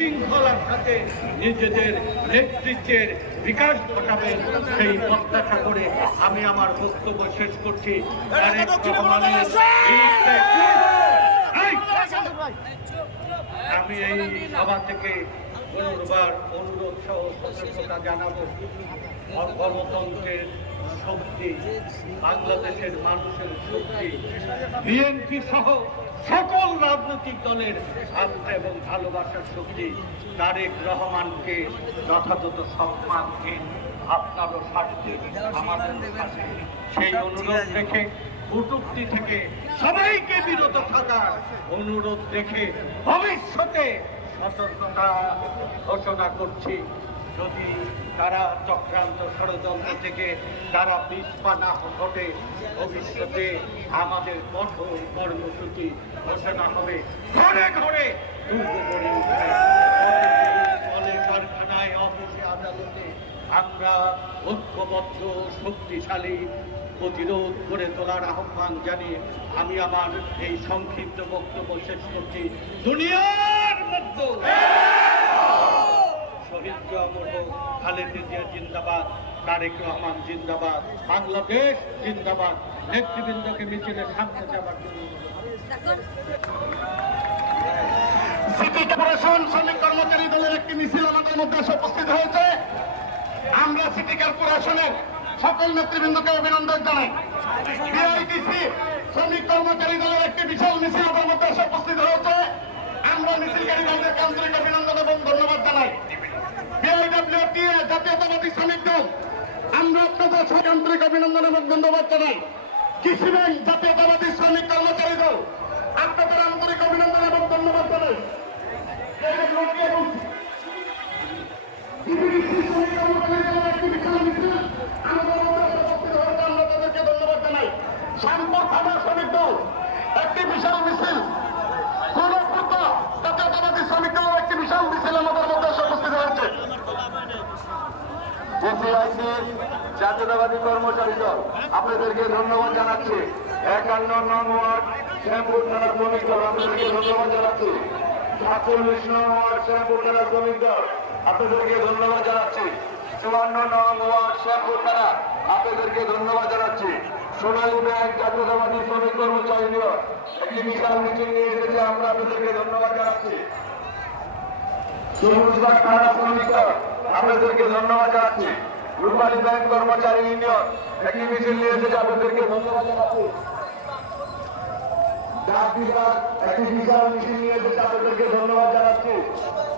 শৃঙ্খলার সাথে নিজেদের নেতৃত্বের বিকাশ ঘটাবে সেই প্রত্যাশা করে আমি আমার বক্তব্য শেষ করছি। আমি এই সভা থেকে পুনর্বার অনুরোধ সহ সতর্কতা জানাবো, গণতন্ত্রের শক্তি, বাংলাদেশের মানুষের শক্তি, বিএনপি সহ সকল রাজনৈতিক দলের আস্থা এবং ভালোবাসার শক্তি। তারেক রহমানকে যথাযথ সম্মান দিন, আপনারও স্বার্থে আমাদের সাথে। সেই অনুরোধ রেখে কটূক্তি থেকে সবাইকে বিরত থাকার অনুরোধ রেখে ভবিষ্যতে সতর্কতা ঘোষণা করছি। যদি তারা চক্রান্ত ষড়যন্ত্র থেকে তারা পিছপা না ঘটে, ভবিষ্যতে আমাদের কঠোর কর্মসূচি ঘোষণা হবে। ঘরে ঘরে দুর্গ গড়ে উঠবে, কলে কারখানায়, অফিসে, আদালতে আমরা ঐক্যবদ্ধ শক্তিশালী প্রতিরোধ করে তোলার আহ্বান জানিয়ে আমি আমার এই সংক্ষিপ্ত বক্তব্য শেষ করছি। দুনিয়ার মধ্যে শহীদ খালেদা জিয়া জিন্দাবাদ, তারেক রহমান জিন্দাবাদ, বাংলাদেশ জিন্দাবাদ। নেতৃবৃন্দকে মিছিলের সামনে যাবার জন্য সিটি কর্পোরেশন শ্রমিক কর্মচারী দলের একটি মিছিল আমাদের মধ্যে এসে উপস্থিত হয়েছে। আমরা সিটি কর্পোরেশনের সকল নেতৃবৃন্দকে অভিনন্দন জানাই। বিআইটিসি শ্রমিক কর্মচারী দলের একটি বিশাল মিছিল আমাদের মধ্যে এসে উপস্থিত হয়েছে। আমরা মিছিলকারী দলদেরকে আন্তরিক অভিনন্দন এবং ধন্যবাদ জানাই। বিআইডব্লিউটিএ জাতীয়তাবাদী শ্রমিক দল, আমরা আপনাদের সঙ্গে আন্তরিক অভিনন্দন এবং ধন্যবাদ জানাই। কৃষি ব্যাংক জাতীয়তাবাদী শ্রমিক কর্মচারী দল, আপনাদের আন্তরিক অভিনন্দন এবং ধন্যবাদ জানাই। শ্রমিক কর্মচারী দলের একটি বিশাল মিছিল আমাদের মধ্যে উপস্থিত হয়েছে, আমরা তাদেরকে ধন্যবাদ জানাই। শ্যামপুর থানা শ্রমিক দল একটি বিশাল মিছিল, জাতীয়তাবাদী শ্রমিক দলের একটি বিশাল মিছিল আমাদের মধ্যে উপস্থিত হয়েছে। জাতীয়তাবাদী কর্মচারী দল আপনাদেরকে ধন্যবাদ জানাচ্ছি। 51 নং ওয়ার্ড শ্যামপুর থানা শ্রমিক দল আপনাদেরকে ধন্যবাদ জানাচ্ছি। 47 নং ওয়ার্ড শ্যামপুর থানা শ্রমিক দল আপনাদেরকে ধন্যবাদ জানাচ্ছি। 54 নং ওয়ার্ড শ্যামপুর থানা আপনাদেরকে ধন্যবাদ জানাচ্ছি। সোনালী ব্যাংক জাতীয়তাবাদী শ্রমিক কর্মচারী দল একটি বিশাল মিছিল নিয়ে এসেছে, আমরা আপনাদেরকে ধন্যবাদ জানাচ্ছি। সবুজবাগ থানা শ্রমিক দল আপনাদেরকে ধন্যবাদ জানাচ্ছি। রূপালী ব্যাংক কর্মচারী ইউনিয়ন একটি মিছিল নিয়ে এসেছে, আপনাদেরকে ধন্যবাদ জানাচ্ছি। ডাক বিভাগ একটি বিশাল মিছিল নিয়ে এসেছে, আপনাদেরকে ধন্যবাদ জানাচ্ছি।